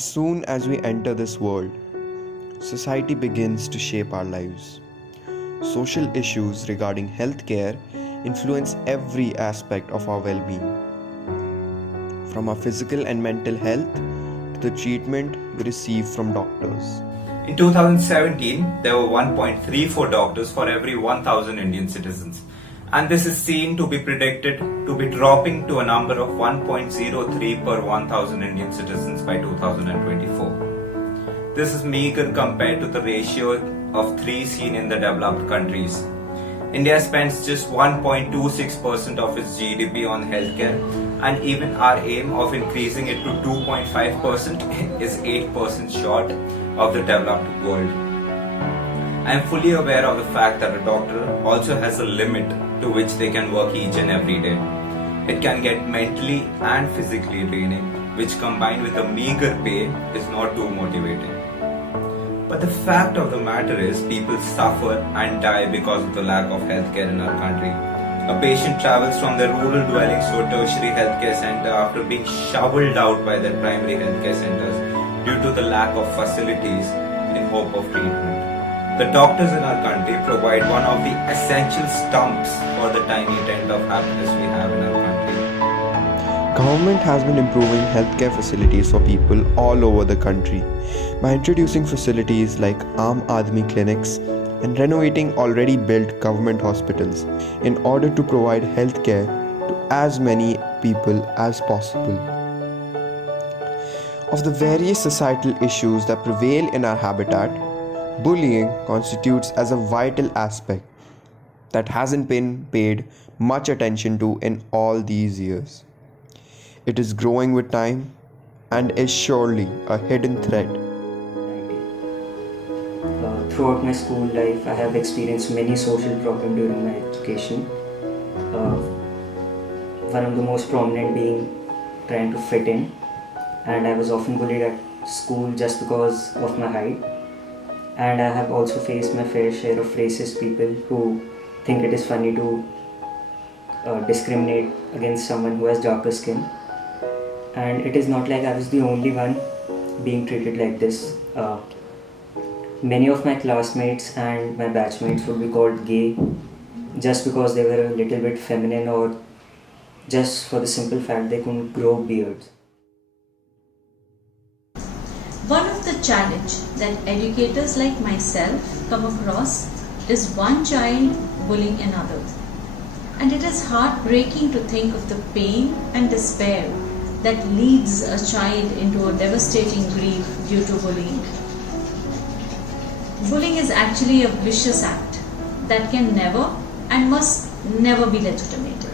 As soon as we enter this world, society begins to shape our lives. Social issues regarding healthcare influence every aspect of our well being, from our physical and mental health to the treatment we receive from doctors. In 2017, there were 1.34 doctors for every 1,000 Indian citizens, and this is seen to be predicted to be dropping to a number of 1.03 per 1,000 Indian citizens by 2024. This is meager compared to the ratio of 3 seen in the developed countries. India spends just 1.26% of its GDP on healthcare, and even our aim of increasing it to 2.5% is 8% short of the developed world. I am fully aware of the fact that a doctor also has a limit to which they can work each and every day. It can get mentally and physically draining, which combined with a meager pay is not too motivating. But the fact of the matter is people suffer and die because of the lack of healthcare in our country. A patient travels from their rural dwellings to a tertiary healthcare center after being shoveled out by their primary healthcare centers due to the lack of facilities in hope of treatment. The doctors in our country provide one of the essential stumps for the tiny tent of happiness we have in our country. Government has been improving healthcare facilities for people all over the country by introducing facilities like Aam Aadmi clinics and renovating already built government hospitals in order to provide healthcare to as many people as possible. Of the various societal issues that prevail in our habitat, bullying constitutes as a vital aspect that hasn't been paid much attention to in all these years. It is growing with time and is surely a hidden threat. Throughout my school life, I have experienced many social problems during my education. One of the most prominent being trying to fit in, and I was often bullied at school just because of my height. And I have also faced my fair share of racist people who think it is funny to discriminate against someone who has darker skin. And it is not like I was the only one being treated like this. Many of my classmates and my batchmates would be called gay just because they were a little bit feminine, or just for the simple fact they couldn't grow beards. One of the challenge that educators like myself come across is one child bullying another. And it is heartbreaking to think of the pain and despair that leads a child into a devastating grief due to bullying. Bullying is actually a vicious act that can never and must never be legitimated.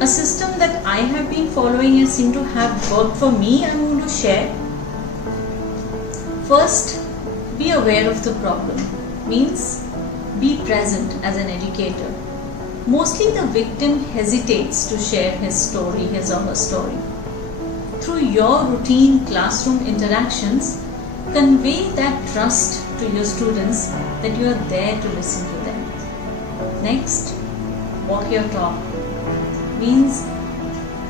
A system that I have been following and seem to have worked for me, I'm going to share. First, be aware of the problem, means be present as an educator. Mostly the victim hesitates to share his story, his or her story. Through your routine classroom interactions, convey that trust to your students that you are there to listen to them. Next, walk your talk, means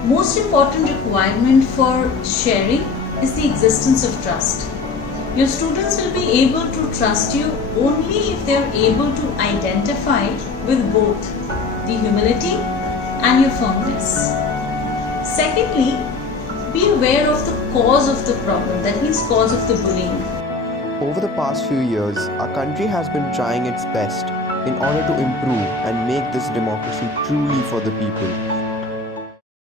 most important requirement for sharing is the existence of trust. Your students will be able to trust you only if they are able to identify with both the humility and your firmness. Secondly, be aware of the cause of the problem, that means cause of the bullying. Over the past few years, our country has been trying its best in order to improve and make this democracy truly for the people,